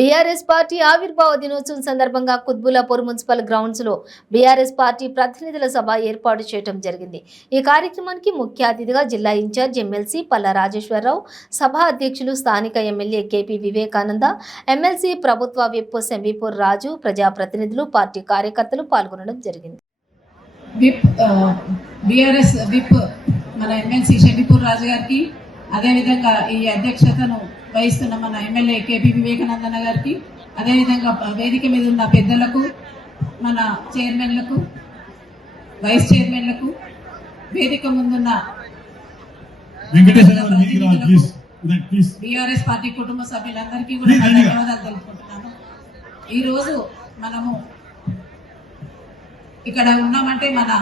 BRS party ఆవిర్భావ దినోత్సవం సందర్భంగా కుత్బుల్లాపూర్ మున్సిపల్ గ్రౌండ్స్ లో బీఆర్ఎస్ పార్టీ ప్రతినిధుల సభ ఏర్పాటు చేయడం జరిగింది। ఈ కార్యక్రమానికి ముఖ్య అతిథిగా జిల్లా ఇన్ఛార్జ్ ఎమ్మెల్సీ పల్లా రాజేశ్వరరావు, సభ అధ్యక్షులు స్థానిక ఎమ్మెల్యే కేపీ వివేకానంద, ఎమ్మెల్సీ ప్రభుత్వ విప్ సెంబీపూర్ రాజు, ప్రజాప్రతినిధులు, పార్టీ కార్యకర్తలు పాల్గొనడం జరిగింది। బీఆర్ఎస్ విప్ మన ఎమ్మెల్సీ సెంబీపూర్ రాజు గారికి, అదే విధంగా ఈ అధ్యక్షతను వహిస్తున్న మన ఎమ్మెల్యే కేపీ వివేకానందన గారికి, అదేవిధంగా వేదిక మీద ఉన్న పెద్దలకు, మన చైర్మన్లకు, వైస్ చైర్మన్లకు, వేదిక ముందున్న బీఆర్ఎస్ పార్టీ కుటుంబ సభ్యులందరికీ కూడా ధన్యవాదాలు తెలుపుకుంటున్నాను। ఈరోజు మనము ఇక్కడ ఉన్నామంటే మన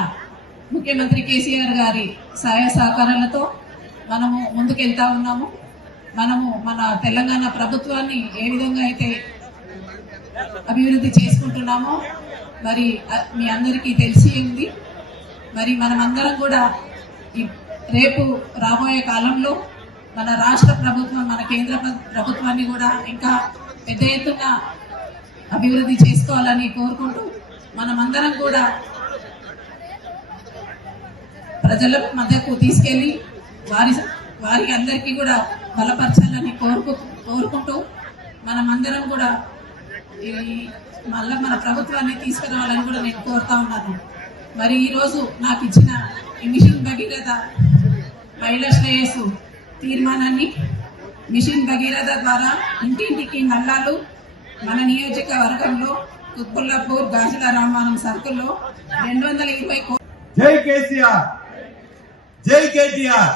ముఖ్యమంత్రి కేసీఆర్ గారి సహాయ సహకారాలతో మనము ముందుకెళ్తా ఉన్నాము। మనము మన తెలంగాణ ప్రభుత్వాన్ని ఏ విధంగా అయితే అభివృద్ధి చేసుకుంటున్నామో మరి మీ అందరికీ తెలిసి ఉంది। మరి మనమందరం కూడా రేపు రాబోయే కాలంలో మన రాష్ట్ర ప్రభుత్వం, మన కేంద్ర ప్రభుత్వాన్ని కూడా ఇంకా పెద్ద ఎత్తున అభివృద్ధి చేసుకోవాలని కోరుకుంటూ మనమందరం కూడా ప్రజల మధ్యకు తీసుకెళ్లి వారి అందరికీ కూడా బలపరచాలని కోరుకుంటూ మనమందరం కూడా మళ్ళీ మన ప్రభుత్వాన్ని తీసుకురావాలని కూడా నేను కోరుతా ఉన్నాను। మరి ఈరోజు నాకు ఇచ్చిన మిషన్ భగీరథ మహిళా శ్రేయస్సు తీర్మానాన్ని, మిషన్ భగీరథ ద్వారా ఇంటింటికి నల్లాలు మన నియోజకవర్గంలో కుత్బుల్లాపూర్ గాజుల రామానం సర్కిల్లో 220 కోట్లు। జై కేసీఆర్, జై కేటీఆర్।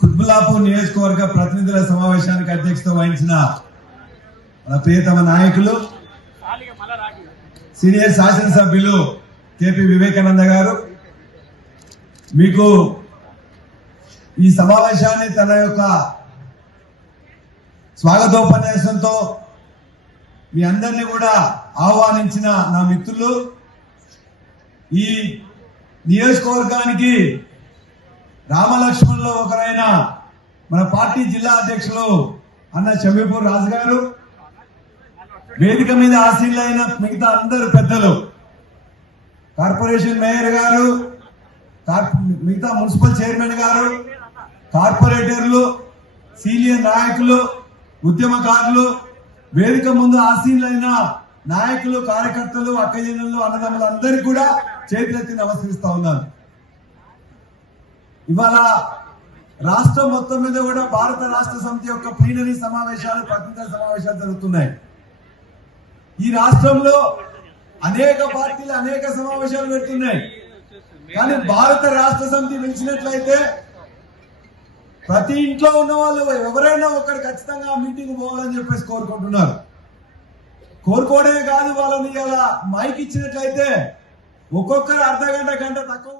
కుత్బుల్లాపూర్ నియోజకవర్గ ప్రతినిధుల సమావేశానికి అధ్యక్షత వహించిన మన ప్రియతమ నాయకులు, సీనియర్ శాసనసభ్యులు కేపీ వివేకానంద గారు, మీకు ఈ సమావేశాన్ని తన యొక్క స్వాగతోపన్యాసంతో మీ అందరినీ కూడా ఆహ్వానించిన నా మిత్రులు, ఈ నియోజకవర్గానికి రామలక్ష్మణులో ఒకరైన మన పార్టీ జిల్లా అధ్యక్షులు అన్న సెంబీపూర్ రాజు గారు, వేదిక మీద ఆసీనులైన మిగతా అందరు పెద్దలు, కార్పొరేషన్ మేయర్ గారు, మిగతా మున్సిపల్ చైర్మన్ గారు, కార్పొరేటర్లు, సీనియర్ నాయకులు, ఉద్యమకారులు, వేదిక ముందు ఆసీనులైన నాయకులు, కార్యకర్తలు, అక్కజనులు, అన్నదమ్ములు అందరికీ కూడా చేతులెత్తి నమస్కరిస్తా ఉన్నాను। ఇవాళ రాష్ట్రం మొత్తం మీద కూడా భారత రాష్ట్ర సమితి యొక్క ప్లీనరీ సమావేశాలు, ప్రతినిధుల సమావేశాలు జరుగుతున్నాయి। ఈ రాష్ట్రంలో అనేక పార్టీలు అనేక సమావేశాలు పెడుతున్నాయి, కానీ భారత రాష్ట్ర సమితి పిలిచినట్లయితే ప్రతి ఇంట్లో ఉన్న వాళ్ళు ఎవరైనా ఒకరు ఖచ్చితంగా మీటింగ్ పోవాలని చెప్పేసి కోరుకుంటున్నారు। కోరుకోవడమే కాదు, వాళ్ళని ఇలా మైక్ ఇచ్చినట్లయితే ఒక్కొక్కరు అర్ధ గంట, గంట తక్కువ